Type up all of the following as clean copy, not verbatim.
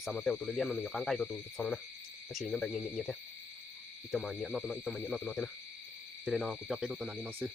sao mà tiêu tụi liên nó nhiều căng cái tụi tụi xong nó nó chỉ nó bị nhiệt nhiệt thế ít cho mà nhiệt nó tụi nó ít cho mà nhiệt nó tụi nó thế nào cho nên nó cũng cho cái tụi nó đi nó sư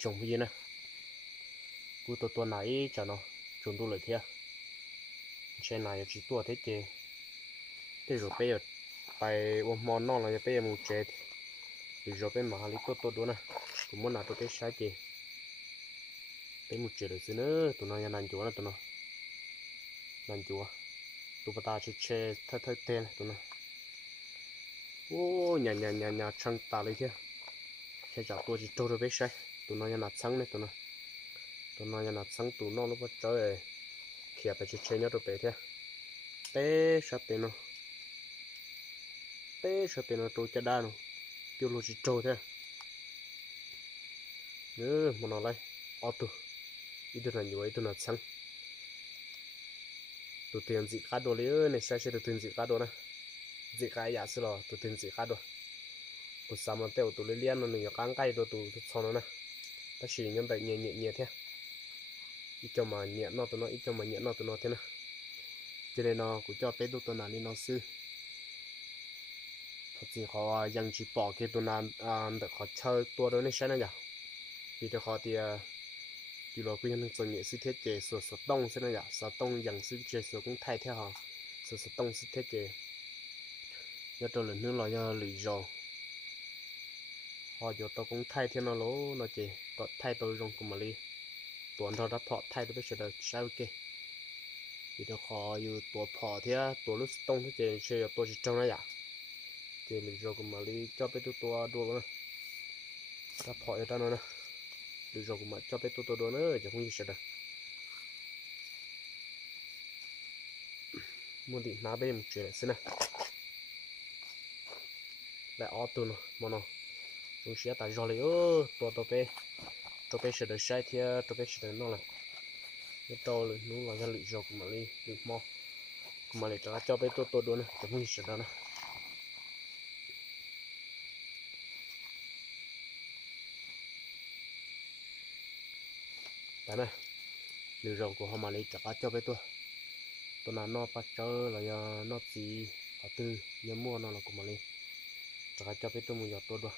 trồng cái gì nè cú tôi nãy cho nó trồng tôi lợi thế trên này chỉ tua thế chứ thế rồi bây giờ phải ôm món non là bây giờ một chế thì rồi bên mà lý tôi đó nè cũng muốn là tôi cái sai chứ tới một chế được xí nữa tụi nó nhà nàn chúa là tụi nó nàn chúa tụi bà ta chỉ chơi thay tên tụi nó ô nhà trăng ta lấy chứ chơi chả tôi chỉ trâu được biết sai tụi nó nhà nạt sáng này tụi nó nhà nạt sáng tụi nó bắt chơi kia phải chơi nhớ được bé thế bé sao tên nó trâu cha đa nó tiêu luôn chỉ trâu thế nữa mà nó lại auto ít được là nhiều ít được là sáng tụi tiền gì khác đồ lấy này sai được tiền gì khác đồ nè gì cái giả sử là tụi tiền gì khác đồ tụi sao mà tiêu tụi lấy liên nó nhiều căng cây đồ tụi xong nó nè ta chỉ nhân tại nhẹ thế ít cho mà nhẹ nó tụi nó ít cho mà nhẹ nó tụi nó thế nè cho nên nó cũng cho bé tụi nó nên nó sư thật sự họยังchỉ bỏ cái tụi nó để họ chơi tua đó nên sai nè nhở vì cho họ thì thì là quy định trong những sự thiết kế sở đông thế này à sở đông những sự thiết kế cũng thay theo họ sở đông sự thiết kế nhớ cho lần nữa là do lý do họ giờ tôi cũng thay theo nó lố nó chỉ có thay tôi trong cùng mà đi tuần đó đã thọ thay tôi sẽ được sao ok thì nó họอยู่ตัวพอที่ตัวลูกต้องที่จะเชื่อตัวจิตจังนะอย่าที่lý do cùng mà đi choไปตัวดูนะถ้าพอจะได้นะ được rồi mà cho bé tôi đó nữa chứ không gì sợ đâu muốn đi ná bên một chuyện này xin nè lại ở tôi nó mà nó chúng sẽ tại do lấy tôi bé sợ được sai thì tôi bé sợ được nó là cái tôi là nó là cái lý do mà đi được mò mà để cho bé tôi đó nữa chứ không gì sợ đâu nè đấy này lý do của họ mà lấy cho bé tôi là nó bắt chớ là nó chỉ có tư nhớ mua nó là của mà lấy cho bé tôi mua giọt tôi đó